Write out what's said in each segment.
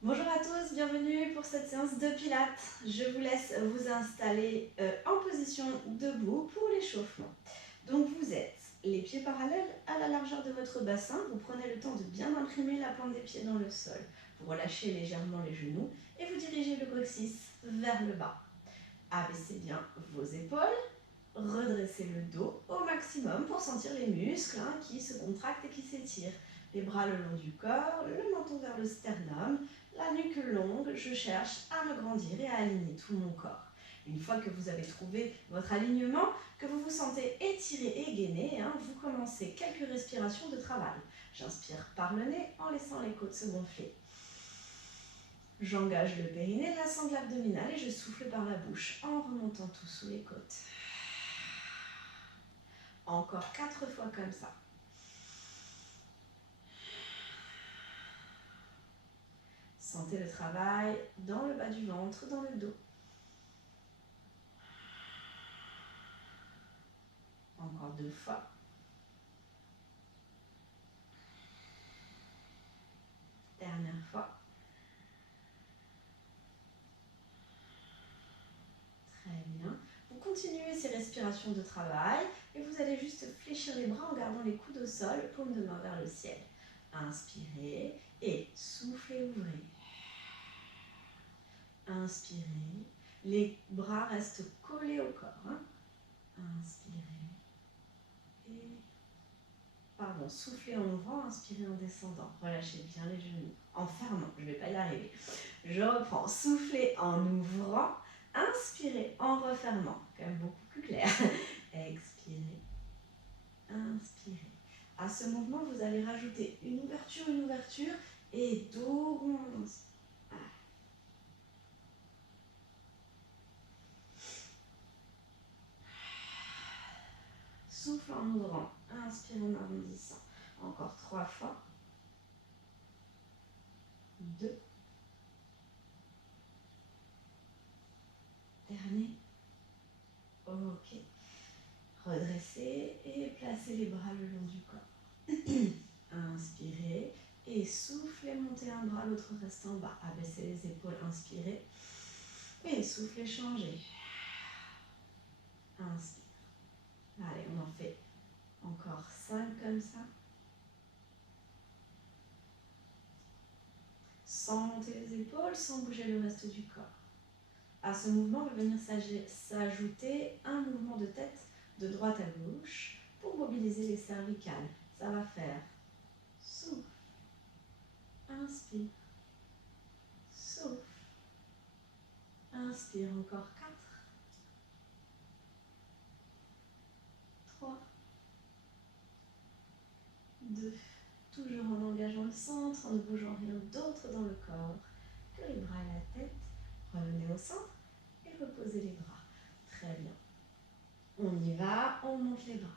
Bonjour à tous, bienvenue pour cette séance de pilates. Je vous laisse vous installer en position debout pour l'échauffement. Donc vous êtes les pieds parallèles à la largeur de votre bassin. Vous prenez le temps de bien imprimer la pointe des pieds dans le sol. Vous relâchez légèrement les genoux et vous dirigez le coccyx vers le bas. Abaissez bien vos épaules, redressez le dos au maximum pour sentir les muscles qui se contractent et qui s'étirent. Les bras le long du corps, le menton vers le sternum, la nuque longue, je cherche à me grandir et à aligner tout mon corps. Une fois que vous avez trouvé votre alignement, que vous vous sentez étiré et gainé, vous commencez quelques respirations de travail. J'inspire par le nez en laissant les côtes se gonfler. J'engage le périnée, la sangle abdominale et je souffle par la bouche en remontant tout sous les côtes. Encore 4 fois comme ça. Sentez le travail dans le bas du ventre, dans le dos. Encore 2 fois. Dernière fois. Très bien. Vous continuez ces respirations de travail et vous allez juste fléchir les bras en gardant les coudes au sol, paume de main vers le ciel. Inspirez et soufflez, ouvrez. Inspirez. Les bras restent collés au corps. Inspirez. Et soufflez en ouvrant, inspirez en descendant. Relâchez bien les genoux. En fermant, je ne vais pas y arriver. Je reprends. Soufflez en ouvrant. Inspirez en refermant. Quand même beaucoup plus clair. Expirez. Inspirez. À ce mouvement, vous allez rajouter une ouverture et dos rond. Souffle en ouvrant. Inspire en arrondissant. Encore 3 fois. 2. Dernier. Ok. Redressez et placez les bras le long du corps. Inspirez et soufflez, montez un bras, l'autre reste en bas. Abaissez les épaules, inspirez. Et soufflez, changez. Inspire. Allez, on en fait encore 5 comme ça. Sans monter les épaules, sans bouger le reste du corps. À ce mouvement va venir s'ajouter un mouvement de tête de droite à gauche pour mobiliser les cervicales. Ça va faire souffle, inspire, souffle, inspire, encore 4, 3, 2, toujours en engageant le centre, en ne bougeant rien d'autre dans le corps que les bras et la tête. Revenez au centre et reposez les bras. Très bien. On y va, on monte les bras.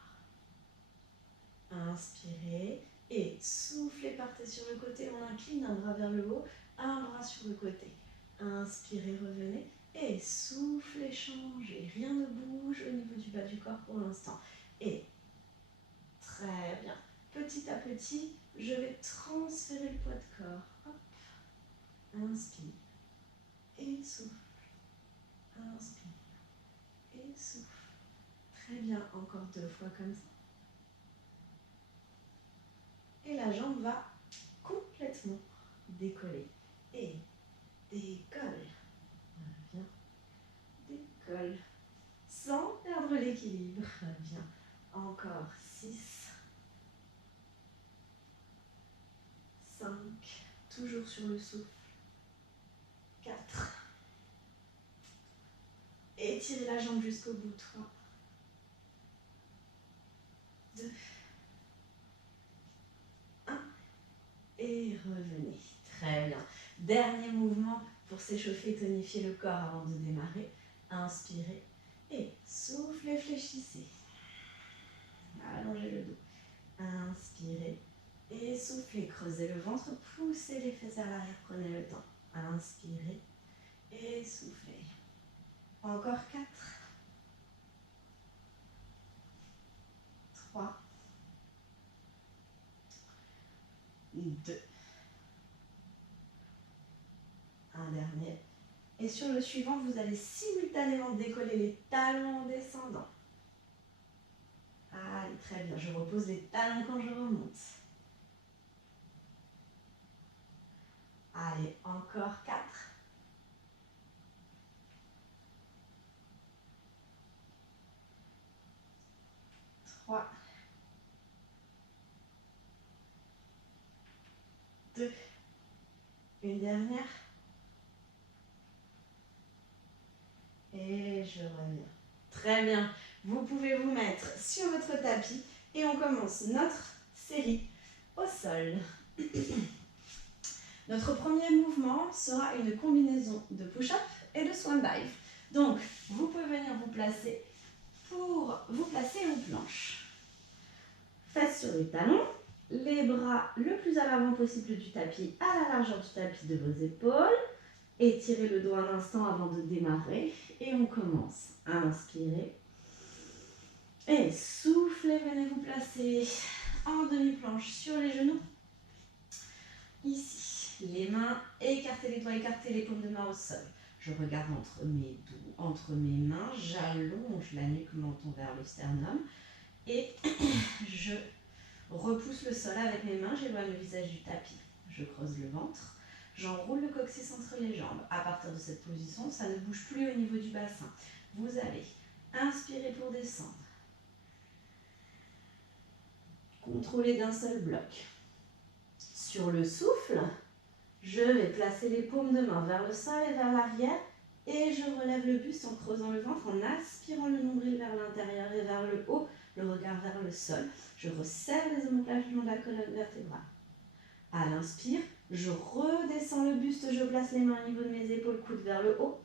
Inspirez et soufflez, partez sur le côté, on incline un bras vers le haut, un bras sur le côté. Inspirez, revenez et soufflez, changez. Rien ne bouge au niveau du bas du corps pour l'instant. Et très bien. Petit à petit, je vais transférer le poids de corps. Hop. Inspire et souffle. Inspire et souffle. Très bien, encore 2 fois comme ça. Et la jambe va complètement décoller. Et décolle. Reviens. Décolle. Sans perdre l'équilibre. Reviens. Encore 6. 5. Toujours sur le souffle. 4. Étirez la jambe jusqu'au bout. 3. 2. 1. Et revenez. Très bien. Dernier mouvement pour s'échauffer et tonifier le corps avant de démarrer. Inspirez et soufflez, fléchissez. Allongez le dos. Inspirez et soufflez. Creusez le ventre, poussez les fesses à l'arrière, prenez le temps. Inspirez et soufflez. Encore 4. 3. 2. Un dernier. Et sur le suivant, vous allez simultanément décoller les talons en descendant. Allez, très bien. Je repose les talons quand je remonte. Allez, encore 4. 3. 2. Une dernière. Et je reviens. Très bien. Vous pouvez vous mettre sur votre tapis et on commence notre série au sol. Notre premier mouvement sera une combinaison de push-up et de swan dive. Donc, vous pouvez venir vous placer pour vous placer en planche. Fesses sur les talons, les bras le plus à l'avant possible du tapis, à la largeur du tapis de vos épaules. Étirez le dos un instant avant de démarrer et on commence. Inspirez. Et soufflez, venez vous placer en demi-planche sur les genoux. Ici, les mains, écartez les doigts, écartez les paumes de main au sol. Je regarde entre mes mains, j'allonge la nuque, menton vers le sternum et je repousse le sol avec mes mains, j'éloigne le visage du tapis. Je creuse le ventre, j'enroule le coccyx entre les jambes. À partir de cette position, ça ne bouge plus au niveau du bassin. Vous allez inspirer pour descendre. Contrôlez d'un seul bloc. Sur le souffle, je vais placer les paumes de main vers le sol et vers l'arrière et je relève le buste en creusant le ventre, en aspirant le nombril vers l'intérieur et vers le haut, le regard vers le sol. Je resserre les omoplates le long de la colonne vertébrale. À l'inspire, je redescends le buste, je place les mains au niveau de mes épaules, coude vers le haut.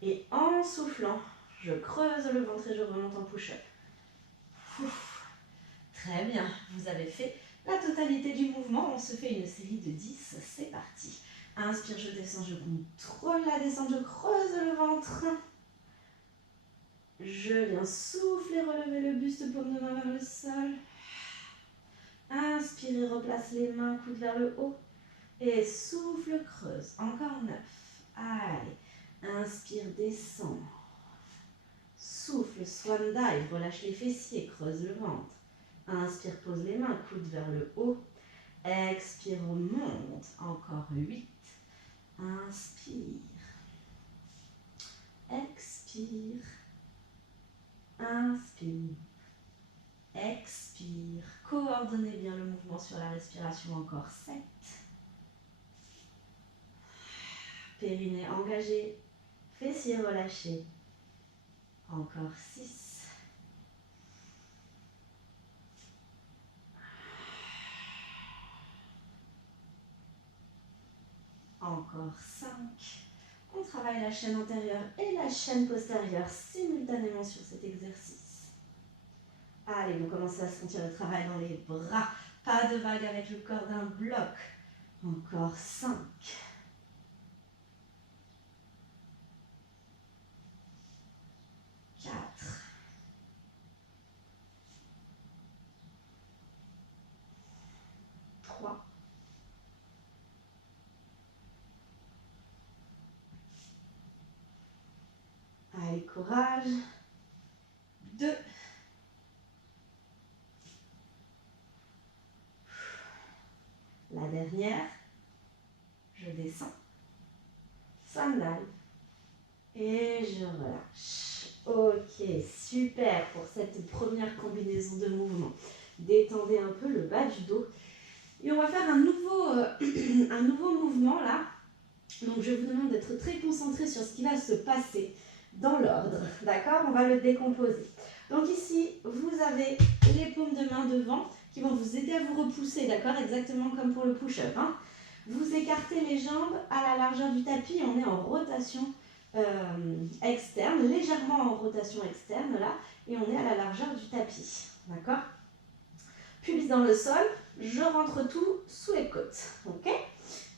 Et en soufflant, je creuse le ventre et je remonte en push-up. Très bien, vous avez fait la totalité du mouvement. On se fait une série de 10, c'est parti. Inspire, je descends, je contrôle la descente, je creuse le ventre. Je viens souffler, relever le buste, paume de main vers le sol. Inspire, replace les mains, coude vers le haut. Et souffle, creuse. Encore 9. Allez, inspire, descend. Souffle, swan dive, relâche les fessiers, creuse le ventre. Inspire, pose les mains, coude vers le haut. Expire, monte. Encore 8. Inspire. Expire. Inspire. Expire. Coordonnez bien le mouvement sur la respiration. Encore 7. Périnée engagé. Fessiers relâchés. Encore 6. Encore 5. On travaille la chaîne antérieure et la chaîne postérieure simultanément sur cet exercice. Allez, vous commencez à sentir le travail dans les bras. Pas de vague avec le corps d'un bloc. Encore 5. 4. 3. 2. Allez, courage. 2. La dernière. Je descends. Swan dive. Et je relâche. Ok, super pour cette première combinaison de mouvements. Détendez un peu le bas du dos. Et on va faire un nouveau mouvement là. Donc je vous demande d'être très concentré sur ce qui va se passer dans l'ordre. D'accord? On va le décomposer. Donc ici, vous avez les paumes de main devant qui vont vous aider à vous repousser. D'accord? Exactement comme pour le push-up. Hein? Vous écartez les jambes à la largeur du tapis. On est en rotation externe, légèrement en rotation externe là. Et on est à la largeur du tapis. D'accord? Pubis dans le sol. Je rentre tout sous les côtes. Ok?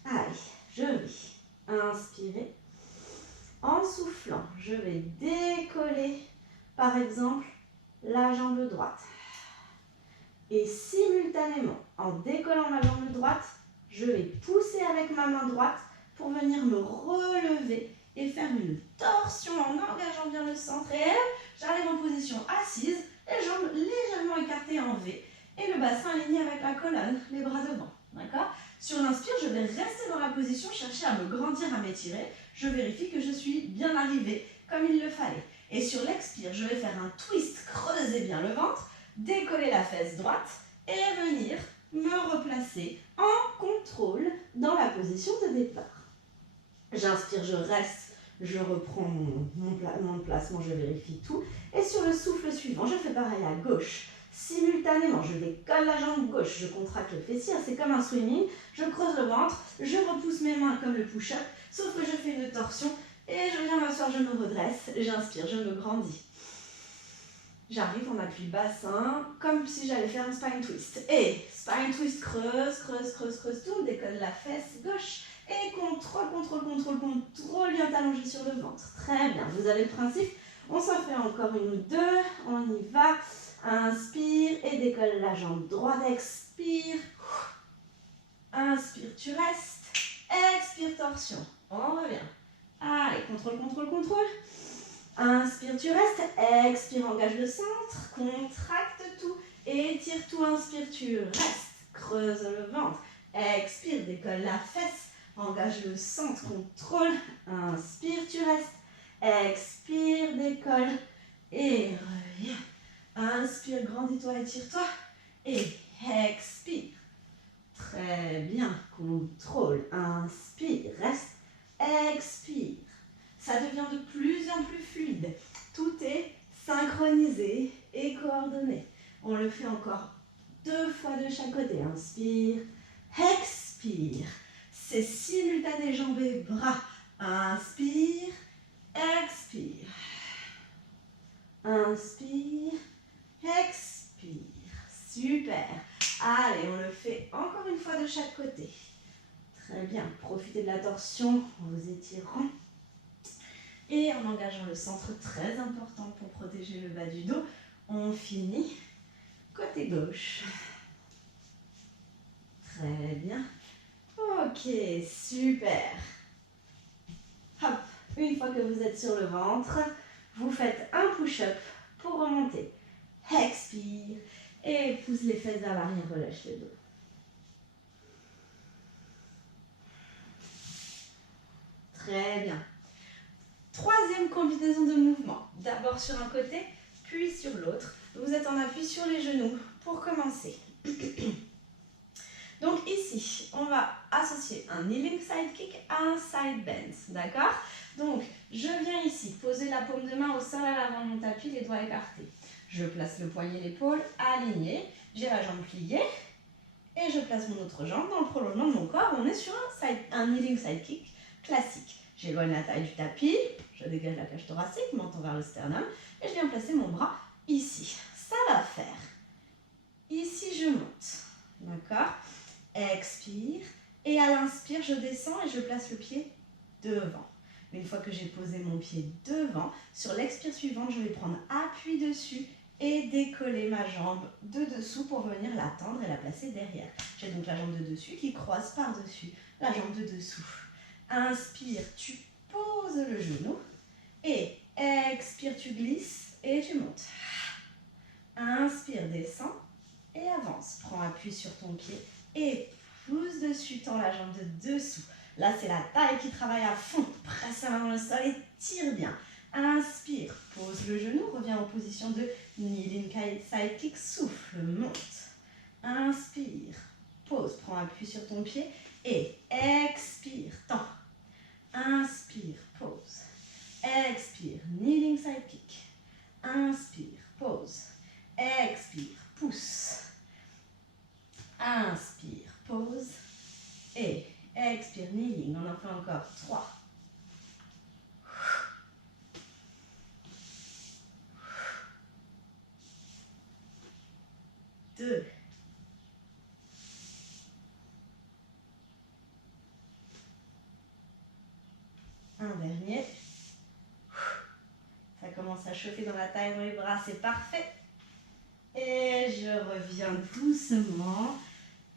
Allez, je vais inspirer. En soufflant, je vais décoller, par exemple, la jambe droite. Et simultanément, en décollant ma jambe droite, je vais pousser avec ma main droite pour venir me relever et faire une torsion en engageant bien le centre. Et j'arrive en position assise, les jambes légèrement écartées en V et le bassin aligné avec la colonne, les bras devant. D'accord? Sur l'inspire, je vais rester dans la position, chercher à me grandir, à m'étirer. Je vérifie que je suis bien arrivée comme il le fallait. Et sur l'expire, je vais faire un twist, creuser bien le ventre, décoller la fesse droite et venir me replacer en contrôle dans la position de départ. J'inspire, je reste, je reprends mon placement, je vérifie tout. Et sur le souffle suivant, je fais pareil à gauche. Simultanément, je décolle la jambe gauche, je contracte le fessier, c'est comme un swimming. Je creuse le ventre, je repousse mes mains comme le push-up, sauf que je fais une torsion et je viens m'asseoir, je me redresse, j'inspire, je me grandis. J'arrive en appui bassin, comme si j'allais faire un spine twist. Et spine twist, creuse, creuse, creuse, creuse tout, décolle la fesse gauche. Et contrôle, contrôle, contrôle, contrôle, bien allongé sur le ventre. Très bien, vous avez le principe. On s'en fait encore une ou deux, on y va. Inspire et décolle la jambe droite, expire. Inspire, tu restes. Expire, torsion. On revient. Allez, contrôle, contrôle, contrôle. Inspire, tu restes. Expire, engage le centre. Contracte tout. Étire tout. Inspire, tu restes. Creuse le ventre. Expire, décolle la fesse. Engage le centre. Contrôle. Inspire, tu restes. Expire, décolle. Et reviens. Inspire, grandis-toi, étire-toi. Et expire. Très bien. Contrôle. Inspire, reste. Expire. Ça devient de plus en plus fluide. Tout est synchronisé et coordonné. On le fait encore 2 fois de chaque côté. Inspire, expire. C'est simultané, jambes et bras. Inspire, expire. Inspire, expire. Super. Allez, on le fait encore une fois de chaque côté. Très bien. Profitez de la torsion en vous étirant. Et en engageant le centre, très important pour protéger le bas du dos, on finit côté gauche. Très bien. Ok, super. Hop, une fois que vous êtes sur le ventre, vous faites un push-up pour remonter. Expire et pousse les fesses vers l'arrière, relâche le dos. Très bien. Troisième combinaison de mouvements. D'abord sur un côté, puis sur l'autre. Vous êtes en appui sur les genoux pour commencer. Donc ici, on va associer un kneeling side kick à un side bend. D'accord? Donc, je viens ici poser la paume de main au sol à l'avant de mon tapis, les doigts écartés. Je place le poignet, l'épaule aligné. J'ai la jambe pliée. Et je place mon autre jambe dans le prolongement de mon corps. On est sur un kneeling side kick classique. J'éloigne la taille du tapis, je dégage la cage thoracique, menton vers le sternum, et je viens placer mon bras ici. Ça va faire. Ici, je monte. D'accord? Expire. Et à l'inspire, je descends et je place le pied devant. Une fois que j'ai posé mon pied devant, sur l'expire suivante, je vais prendre appui dessus et décoller ma jambe de dessous pour venir la tendre et la placer derrière. J'ai donc la jambe de dessus qui croise par-dessus la jambe de dessous. Inspire, tu poses le genou et expire, tu glisses et tu montes. Inspire, descends et avance. Prends appui sur ton pied et pousse dessus, tends la jambe de dessous. Là, c'est la taille qui travaille à fond. Presse la main dans le sol et tire bien. Inspire, pose le genou, reviens en position de kneeling side kick, souffle, monte. Inspire, pose, prends appui sur ton pied et expire, tends. Inspire, pause. Expire, kneeling side kick. Inspire, pause. Expire, pousse. Inspire, pause. Et expire, kneeling. On en fait encore 3. 2. 1 dernier. Ça commence à chauffer dans la taille, dans les bras, c'est parfait. Et je reviens doucement.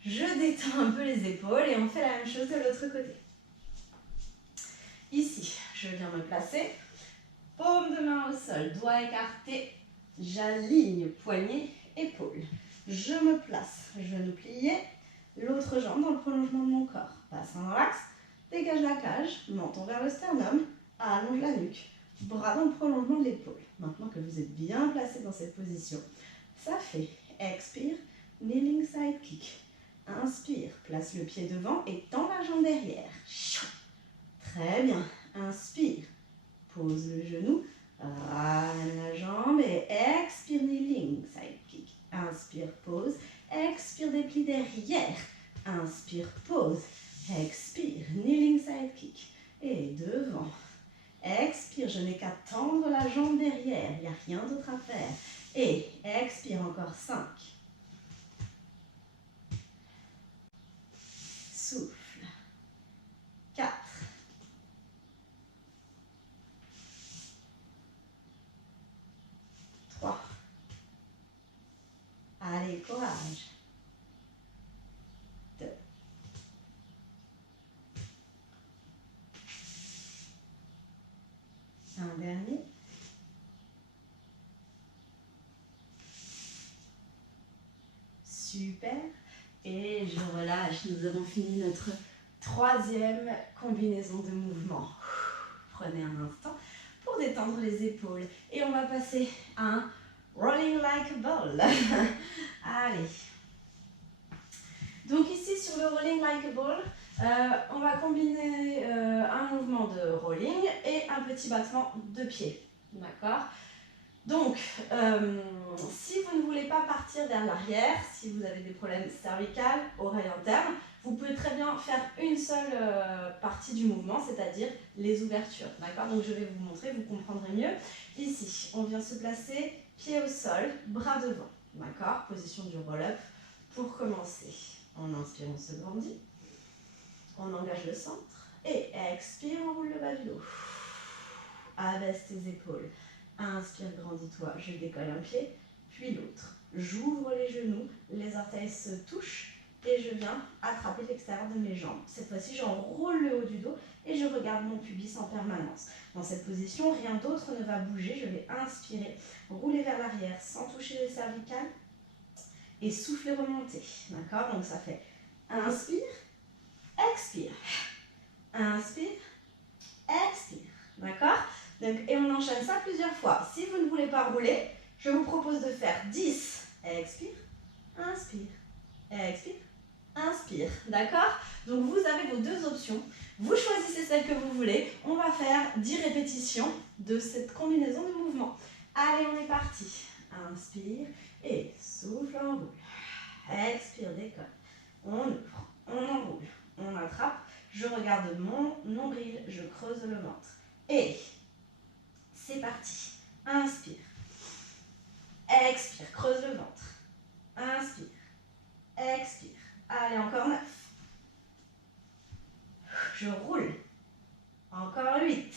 Je détends un peu les épaules et on fait la même chose de l'autre côté. Ici, je viens me placer. Paume de main au sol, doigts écartés. J'aligne poignet, épaule. Je me place, genou plié. L'autre jambe dans le prolongement de mon corps. Bassin dans l'axe. Dégage la cage, menton vers le sternum. Allonge la nuque. Bras dans le prolongement de l'épaule. Maintenant que vous êtes bien placé dans cette position, ça fait expire, kneeling side kick. Inspire, place le pied devant et tend la jambe derrière. Très bien. Inspire, pose le genou, ramène la jambe et expire, kneeling side kick. Inspire, pose, expire, déplie derrière. Inspire, pose, expire, kneeling side kick. Et devant. Expire, je n'ai qu'à tendre la jambe derrière, il n'y a rien d'autre à faire. Et expire encore 5. Souffle. 4. 3. Allez, courage. 2. Un dernier. Super. Et je relâche. Nous avons fini notre 3e combinaison de mouvements. Prenez un instant pour détendre les épaules. Et on va passer à un rolling like a ball. Allez. Donc ici sur le rolling like a ball, on va combiner un mouvement de rolling et un petit battement de pied. D'accord ? Donc, si vous ne voulez pas partir vers l'arrière, si vous avez des problèmes cervicales, oreilles internes, vous pouvez très bien faire une seule partie du mouvement, c'est-à-dire les ouvertures. D'accord ? Donc, je vais vous montrer, vous comprendrez mieux. Ici, on vient se placer, pied au sol, bras devant. D'accord ? Position du roll-up. Pour commencer, on inspire, on se grandit. On engage le centre. Et expire, on roule le bas du dos. Abaisse tes épaules. Inspire, grandis-toi, je décolle un pied, puis l'autre. J'ouvre les genoux, les orteils se touchent et je viens attraper l'extérieur de mes jambes. Cette fois-ci, j'enroule le haut du dos et je regarde mon pubis en permanence. Dans cette position, rien d'autre ne va bouger. Je vais inspirer, rouler vers l'arrière sans toucher les cervicales et souffler, remonter. D'accord ? Donc ça fait inspire, expire. Inspire, expire. D'accord ? Donc, et on enchaîne ça plusieurs fois. Si vous ne voulez pas rouler, je vous propose de faire 10. Expire, inspire, expire, inspire. D'accord ? Donc vous avez vos deux options. Vous choisissez celle que vous voulez. On va faire 10 répétitions de cette combinaison de mouvements. Allez, on est parti. Inspire et souffle, enroule. Expire, décolle. On ouvre, on enroule, on attrape. Je regarde mon nombril, je creuse le ventre. Et c'est parti. Inspire. Expire. Creuse le ventre. Inspire. Expire. Allez, encore 9. Je roule. Encore 8.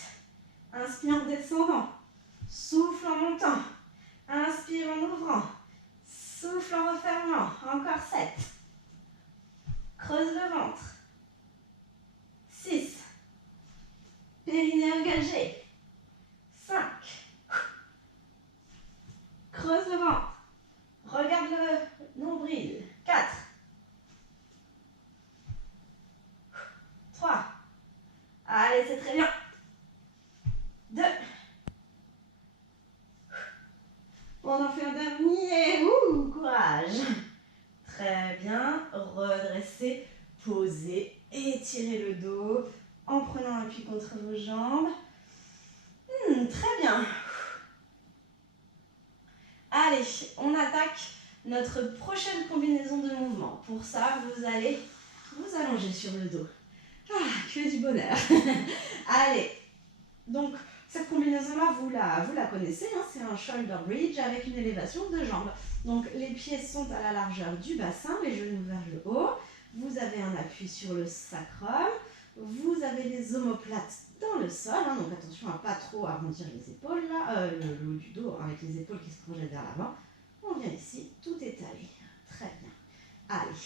Inspire en descendant. Souffle en montant. Inspire en ouvrant. Souffle en refermant. Encore 7. Creuse le ventre. 6. Périnée engagé. 5. Creuse le ventre. Regarde le nombril. 4. 3. Allez, c'est très bien. 2. On en fait un dernier. Ouh, courage. Très bien. Redressez, posez, étirez le dos en prenant appui contre vos jambes. Très bien. Allez, on attaque notre prochaine combinaison de mouvements. Pour ça, vous allez vous allonger sur le dos. Ah, que du bonheur. Allez, donc cette combinaison-là, vous la connaissez, hein, c'est un shoulder bridge avec une élévation de jambes. Donc les pieds sont à la largeur du bassin, les genoux vers le haut. Vous avez un appui sur le sacrum. Vous avez les omoplates dans le sol, hein, donc attention à ne pas trop arrondir les épaules, là, le haut du dos, hein, avec les épaules qui se projettent vers l'avant. On vient ici, tout est allé. Très bien. Allez,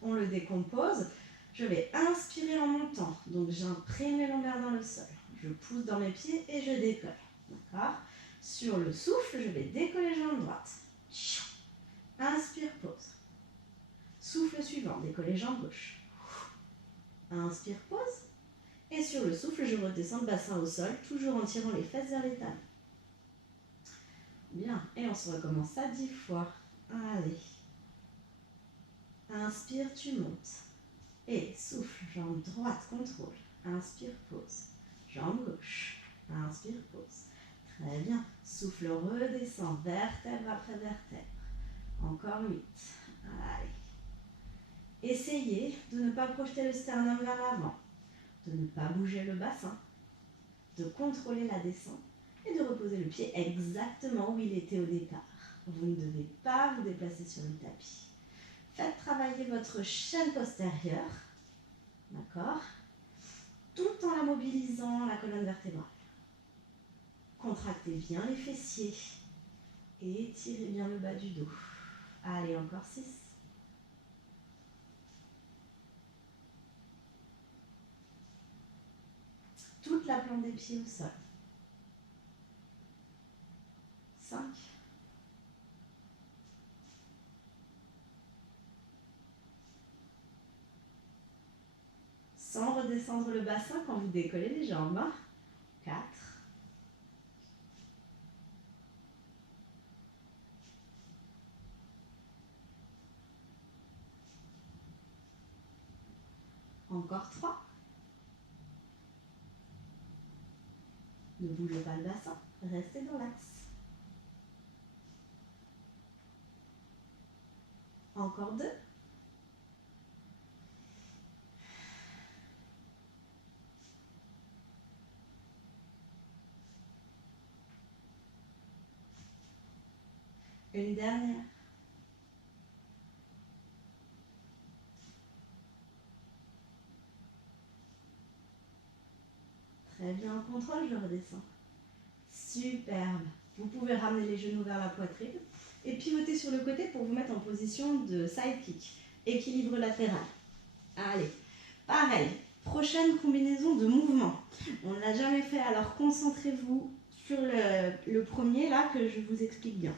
on le décompose. Je vais inspirer en montant, donc j'imprime les lombaires dans le sol. Je pousse dans mes pieds et je décolle. D'accord? Sur le souffle, je vais décoller jambe droite. Inspire, pause. Souffle suivant, décoller jambe gauche. Inspire, pause. Et sur le souffle, je redescends le bassin au sol, toujours en tirant les fesses vers les talons. Bien, et on se recommence ça 10 fois. Allez. Inspire, tu montes. Et souffle, jambe droite, contrôle. Inspire, pause. Jambe gauche. Inspire, pause. Très bien. Souffle, redescend, vertèbre après vertèbre. Encore 8. Allez. Essayez de ne pas projeter le sternum vers l'avant, de ne pas bouger le bassin, de contrôler la descente et de reposer le pied exactement où il était au départ. Vous ne devez pas vous déplacer sur le tapis. Faites travailler votre chaîne postérieure, d'accord, tout en la mobilisant la colonne vertébrale. Contractez bien les fessiers et étirez bien le bas du dos. Allez, encore 6. Toute la plante des pieds au sol. 5. Sans redescendre le bassin quand vous décollez les jambes. 4. Encore 3. Ne bougez pas le bassin, restez dans l'axe. Encore 2. Une dernière. Très bien, en contrôle, je redescends. Superbe. Vous pouvez ramener les genoux vers la poitrine et pivoter sur le côté pour vous mettre en position de side kick. Équilibre latéral. Allez, pareil. Prochaine combinaison de mouvements. On ne l'a jamais fait, alors concentrez-vous sur le premier là que je vous explique bien.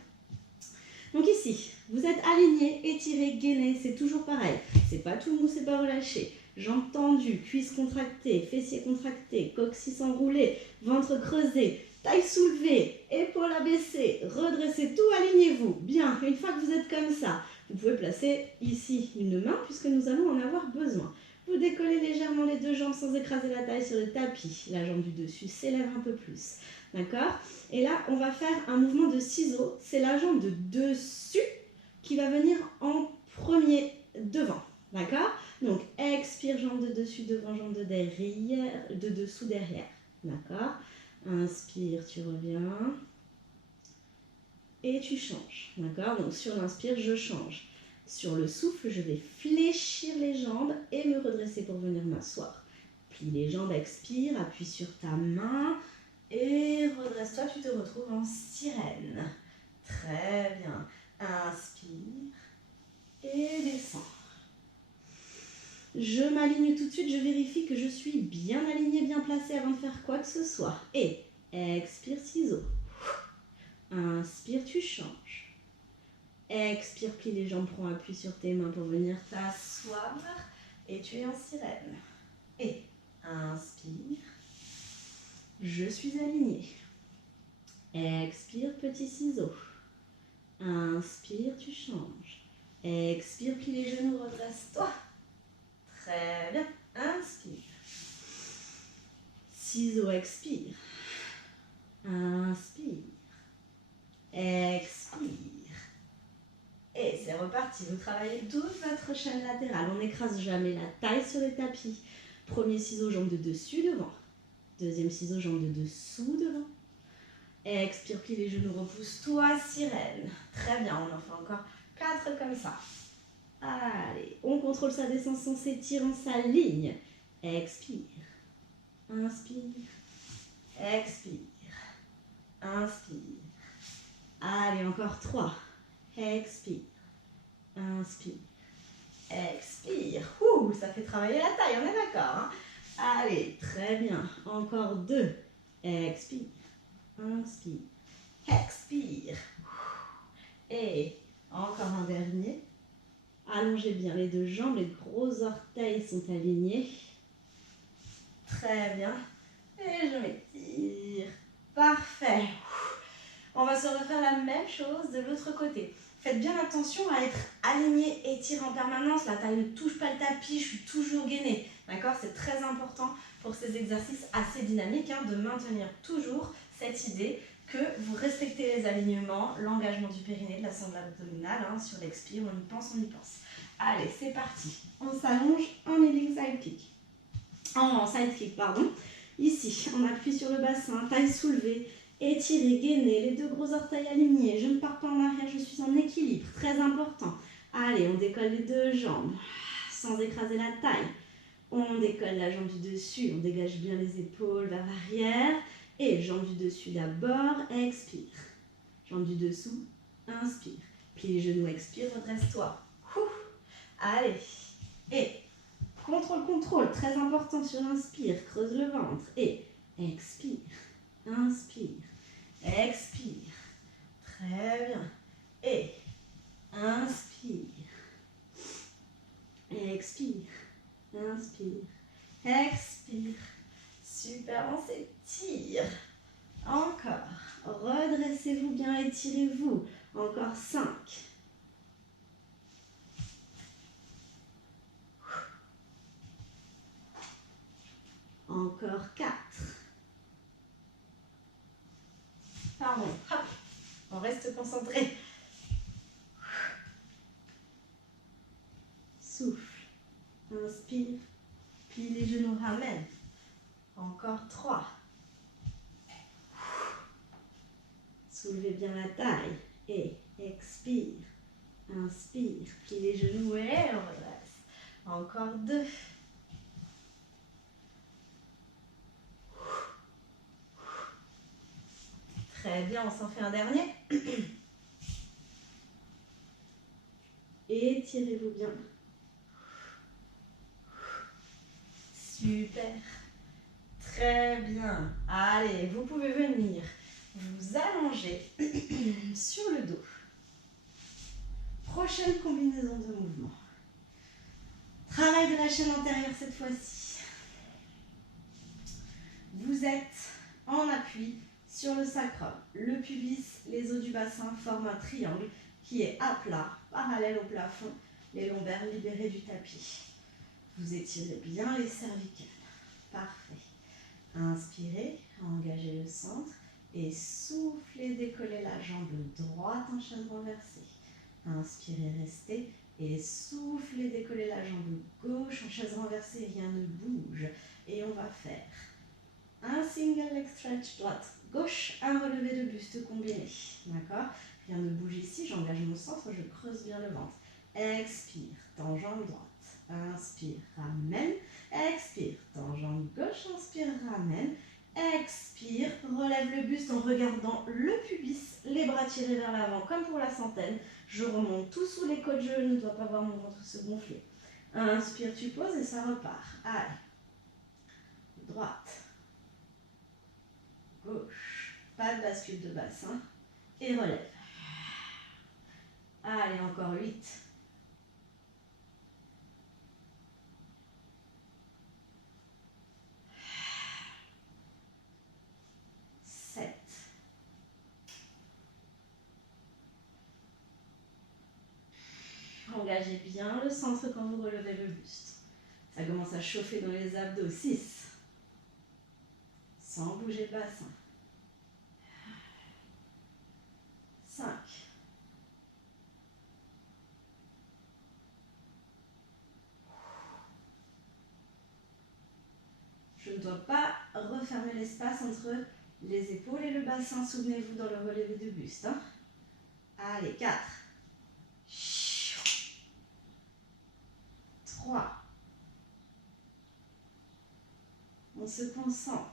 Donc ici, vous êtes aligné, étiré, gainé, c'est toujours pareil. C'est pas tout mou, c'est pas relâché. Jambes tendues, cuisses contractées, fessiers contractés, coccyx enroulé, ventre creusé, taille soulevée, épaules abaissées, redressez tout, alignez-vous. Bien, une fois que vous êtes comme ça, vous pouvez placer ici une main puisque nous allons en avoir besoin. Vous décollez légèrement les deux jambes sans écraser la taille sur le tapis. La jambe du dessus s'élève un peu plus. D'accord? Et là, on va faire un mouvement de ciseaux. C'est la jambe de dessus qui va venir en premier devant. D'accord? Donc, expire, jambe de dessus, devant, jambe de derrière, de dessous, derrière. D'accord? Inspire, tu reviens. Et tu changes. D'accord? Donc, sur l'inspire, je change. Sur le souffle, je vais fléchir les jambes et me redresser pour venir m'asseoir. Plie les jambes, expire, appuie sur ta main. Et redresse-toi, tu te retrouves en sirène. Très bien. Inspire et descends. Je m'aligne tout de suite, je vérifie que je suis bien alignée, bien placée avant de faire quoi que ce soit. Et expire, ciseaux. Inspire, tu changes. Expire, plie les jambes, prends appui sur tes mains pour venir t'asseoir. Et tu es en sirène. Et inspire. Je suis alignée. Expire, petit ciseau. Inspire, tu changes. Expire, plie les genoux, redresse-toi. Très bien. Inspire. Ciseaux, expire. Inspire. Expire. Et c'est reparti. Vous travaillez toute votre chaîne latérale. On n'écrase jamais la taille sur le tapis. Premier ciseau, jambe de dessus, devant. Deuxième ciseau, jambe de dessous, devant. Expire, plie les genoux, repousse-toi, sirène. Très bien, on en fait encore 4 comme ça. Allez, on contrôle sa descente, on s'étire, on s'aligne. Expire. Inspire. Expire. Inspire. Allez, encore 3. Expire. Inspire. Expire. Ouh, ça fait travailler la taille, on est d'accord. Hein? Allez, très bien. Encore 2. Expire. Inspire. Expire. Et encore un dernier. Allongez bien les 2 jambes. Les gros orteils sont alignés. Très bien. Et je m'étire. Parfait. On va se refaire la même chose de l'autre côté. Faites bien attention à être aligné, étiré en permanence. La taille ne touche pas le tapis, je suis toujours gainée. D'accord? C'est très important pour ces exercices assez dynamiques de maintenir toujours cette idée que vous respectez les alignements, l'engagement du périnée, de la sangle abdominale. Sur l'expire, on y pense, on y pense. Allez, c'est parti. On s'allonge en kneeling side kick. En side kick, pardon. Ici, on appuie sur le bassin, taille soulevée. Étirez, gainez, les 2 gros orteils alignés. Je ne pars pas en arrière, je suis en équilibre. Très important. Allez, on décolle les 2 jambes sans écraser la taille. On décolle la jambe du dessus, on dégage bien les épaules vers l'arrière. Et jambe du dessus d'abord, expire. Jambe du dessous, inspire. Plie les genoux, expire, redresse-toi. Allez. Et contrôle, contrôle, très important sur l'inspire. Creuse le ventre. Et expire. Inspire. Expire. Très bien. Et inspire. Expire. Inspire. Expire. Super, on s'étire. Encore. Redressez-vous bien, étirez-vous. Encore 5. Encore 4. Pardon. Hop. On reste concentré. Souffle. Inspire. Plie les genoux, ramène. Encore 3. Soulevez bien la taille. Et expire. Inspire. Plie les genoux et on redresse. Encore 2. Très bien, on s'en fait un dernier. Étirez-vous bien. Super. Très bien. Allez, vous pouvez venir vous allonger sur le dos. Prochaine combinaison de mouvements. Travail de la chaîne antérieure cette fois-ci. Vous êtes en appui sur le sacrum. Le pubis, les os du bassin forment un triangle qui est à plat, parallèle au plafond, les lombaires libérés du tapis. Vous étirez bien les cervicales. Parfait. Inspirez, engagez le centre et soufflez, décollez la jambe droite en chaise renversée. Inspirez, restez et soufflez, décollez la jambe gauche en chaise renversée, rien ne bouge. Et on va faire un single leg stretch droite, gauche, un relevé de buste combiné. D'accord? Rien ne bouge ici, j'engage mon centre, je creuse bien le ventre. Expire, tends jambe droite. Inspire, ramène. Expire, tends jambe gauche, inspire, ramène. Expire, relève le buste en regardant le pubis, les bras tirés vers l'avant comme pour la centaine. Je remonte tout sous les côtes, je ne dois pas voir mon ventre se gonfler. Inspire, tu poses et ça repart. Allez. Droite. Gauche. Pas de bascule de bassin. Et relève. Allez, encore 8. 7. Engagez bien le centre quand vous relevez le buste. Ça commence à chauffer dans les abdos. 6. Sans bouger le bassin. 5. Je ne dois pas refermer l'espace entre les épaules et le bassin. Souvenez-vous dans le relevé de buste. Allez, 4. 3. On se concentre.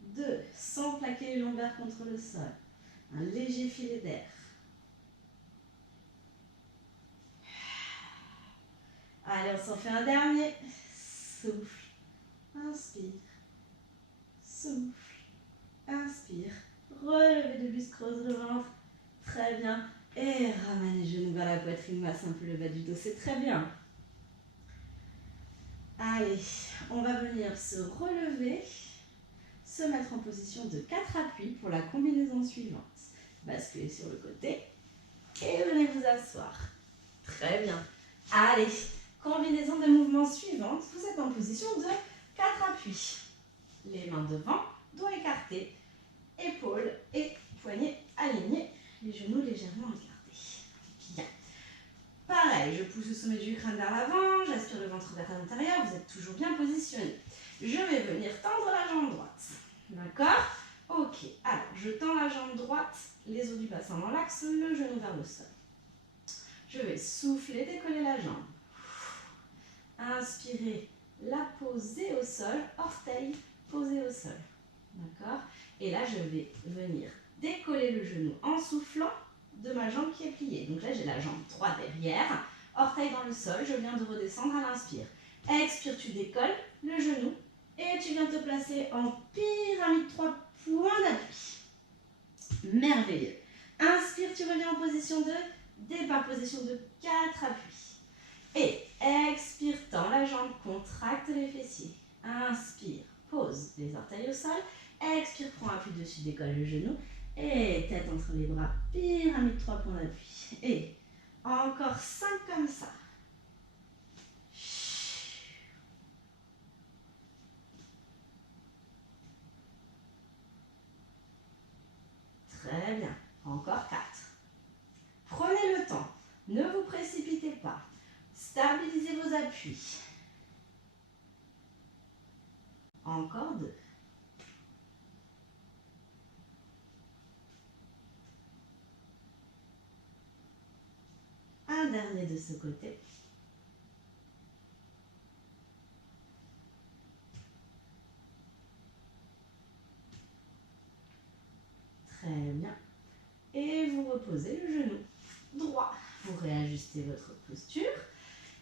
2. Sans plaquer les lombaires contre le sol. Un léger filet d'air. Allez, on s'en fait un dernier. Souffle. Inspire. Souffle. Inspire. Relevez le buste, creuse le ventre. Très bien. Et ramène les genoux vers la poitrine, masse un peu le bas du dos. C'est très bien. Allez, on va venir se relever, se mettre en position de 4 appuis pour la combinaison suivante. Basculez sur le côté et venez vous asseoir. Très bien. Allez, combinaison de mouvements suivante. Vous êtes en position de 4 appuis. Les mains devant, doigts écartés, épaules et poignets alignés, les genoux légèrement écartés. Bien. Pareil, je pousse le sommet du crâne vers l'avant, j'aspire le ventre vers l'intérieur, vous êtes toujours bien positionné. Je vais venir tendre la jambe droite. D'accord? Ok, alors je tends la jambe droite, les os du bassin dans l'axe, le genou vers le sol. Je vais souffler, décoller la jambe. Inspirez, la poser au sol, orteil posé au sol. D'accord? Et là, je vais venir décoller le genou en soufflant de ma jambe qui est pliée. Donc là, j'ai la jambe droite derrière, orteil dans le sol, je viens de redescendre à l'inspire. Expire, tu décolles le genou et tu viens te placer en pyramide 3 points d'appui. Merveilleux. Inspire, tu reviens en position de départ, position de 4 appuis. Et expire, tends la jambe, contracte les fessiers. Inspire, pose les orteils au sol. Expire, prends appui dessus, décolle le genou. Et tête entre les bras, pyramide 3 points d'appui. Et encore 5 comme ça. Très bien. Encore 4. Prenez le temps. Ne vous précipitez pas. Stabilisez vos appuis. Encore 2. Un dernier de ce côté. Très bien. Et vous reposez le genou droit. Vous réajustez votre posture.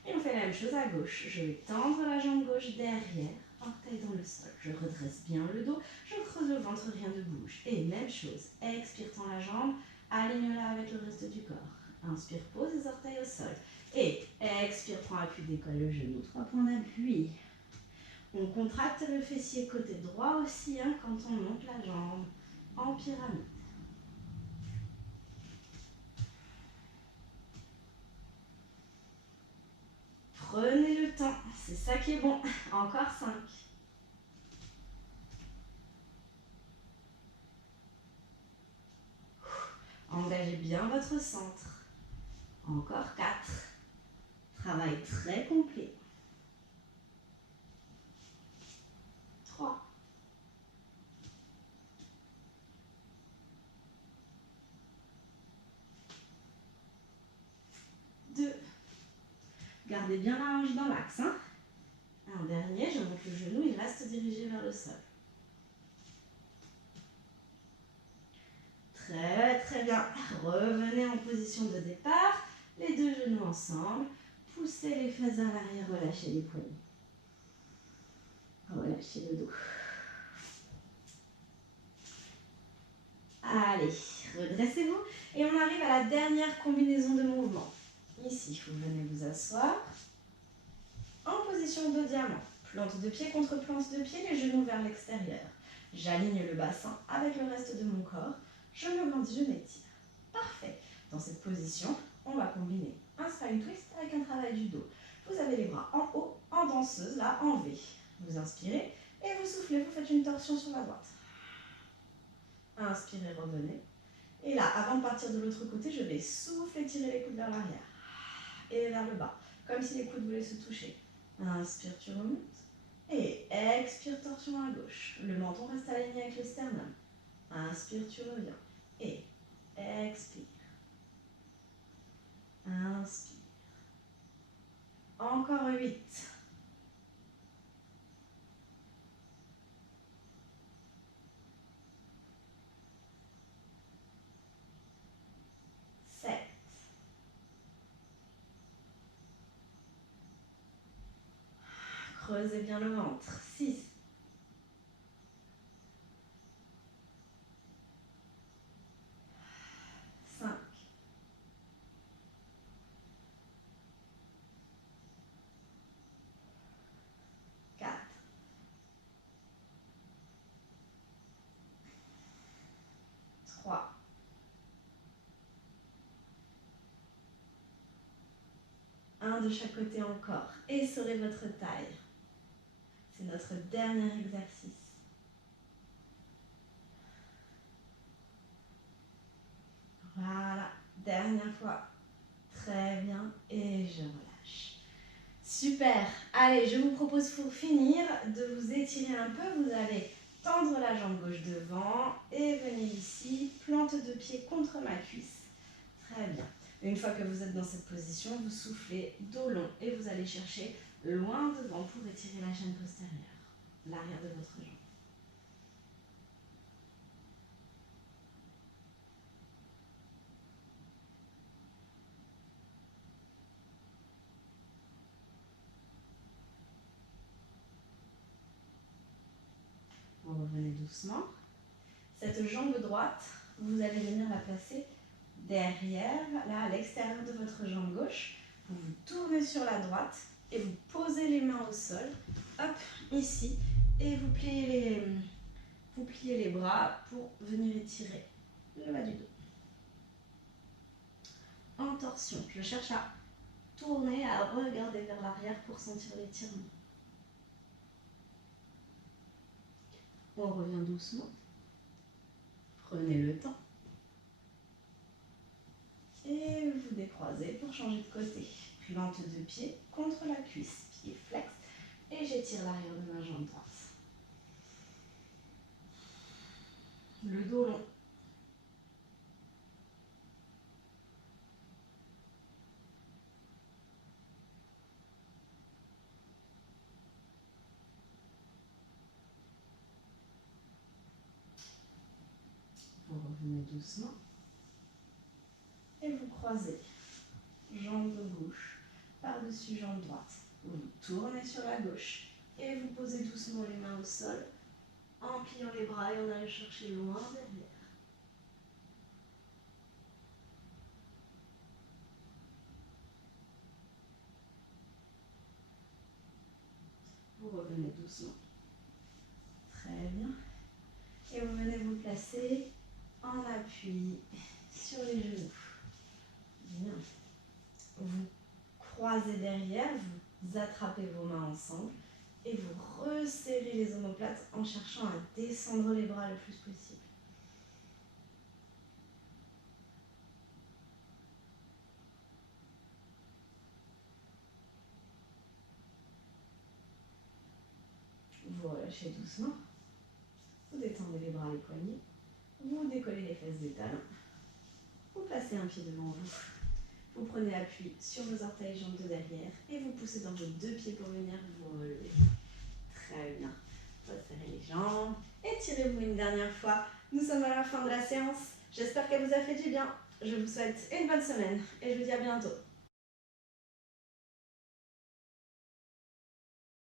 Et on fait la même chose à gauche. Je vais tendre la jambe gauche derrière, orteil dans le sol. Je redresse bien le dos, je creuse le ventre, rien ne bouge. Et même chose, expire, tends la jambe, aligne-la avec le reste du corps. Inspire, pose les orteils au sol. Et expire, prends appui, décolle le genou, 3 points d'appui. On contracte le fessier côté droit aussi quand on monte la jambe en pyramide. Prenez le temps, c'est ça qui est bon. Encore 5. Engagez bien votre centre. Encore 4. Travail très complet. 3. 2. Gardez bien la hanche dans l'axe. Un dernier, je monte le genou, il reste dirigé vers le sol. Très très bien. Revenez en position de départ. Les deux genoux ensemble. Poussez les fesses vers l'arrière, relâchez les poignets. Relâchez le dos. Allez, redressez-vous. Et on arrive à la dernière combinaison de mouvements. Ici, vous venez vous asseoir. En position de diamant. Plante de pied contre plante de pied, les genoux vers l'extérieur. J'aligne le bassin avec le reste de mon corps. Je me grandis, je m'étire. Parfait. Dans cette position, on va combiner un spine twist avec un travail du dos. Vous avez les bras en haut, en danseuse, là, en V. Vous inspirez et vous soufflez, vous faites une torsion sur la droite. Inspirez, revenez. Et là, avant de partir de l'autre côté, je vais souffler, tirer les coudes vers l'arrière et vers le bas, comme si les coudes voulaient se toucher. Inspire, tu remontes. Et expire, torsion à gauche. Le menton reste aligné avec le sternum. Inspire, tu reviens. Et expire. Inspire. Encore 8. 7. Creusez bien le ventre. 6. 5. 4. 3. 1 de chaque côté encore. Essorez votre taille. C'est notre dernier exercice. Voilà, dernière fois. Très bien, et je relâche. Super. Allez, je vous propose pour finir de vous étirer un peu. Vous allez tendre la jambe gauche devant et venir ici, plante de pied contre ma cuisse. Très bien. Une fois que vous êtes dans cette position, vous soufflez dos long et vous allez chercher loin devant pour étirer la chaîne postérieure, l'arrière de votre jambe. Vous revenez doucement. Cette jambe droite, vous allez venir la placer derrière, là à l'extérieur de votre jambe gauche. Vous vous tournez sur la droite et vous posez les mains au sol. Hop, ici. Et vous pliez les bras pour venir étirer le bas du dos. En torsion, je cherche à tourner, à regarder vers l'arrière pour sentir l'étirement. On revient doucement. Prenez le temps. Et vous décroisez pour changer de côté. Plante de pied contre la cuisse, pied flex. Et j'étire l'arrière de ma jambe droite. Le dos long. Vous revenez doucement. Et vous croisez. Jambe gauche par-dessus jambe droite. Vous tournez sur la gauche. Et vous posez doucement les mains au sol. En pliant les bras et on allait chercher loin derrière. Vous revenez doucement. Très bien. Et vous venez vous placer en appui sur les genoux. Bien. Vous croisez derrière, vous attrapez vos mains ensemble et vous resserrez les omoplates en cherchant à descendre les bras le plus possible. Vous relâchez doucement. Vous détendez les bras, les poignets. Vous décollez les fesses des talons. Vous placez un pied devant vous. Vous prenez appui sur vos orteils, jambes de derrière et vous poussez dans vos deux pieds pour venir vous relever. Très bien. Resserrez les jambes. Étirez-vous une dernière fois. Nous sommes à la fin de la séance. J'espère qu'elle vous a fait du bien. Je vous souhaite une bonne semaine et je vous dis à bientôt.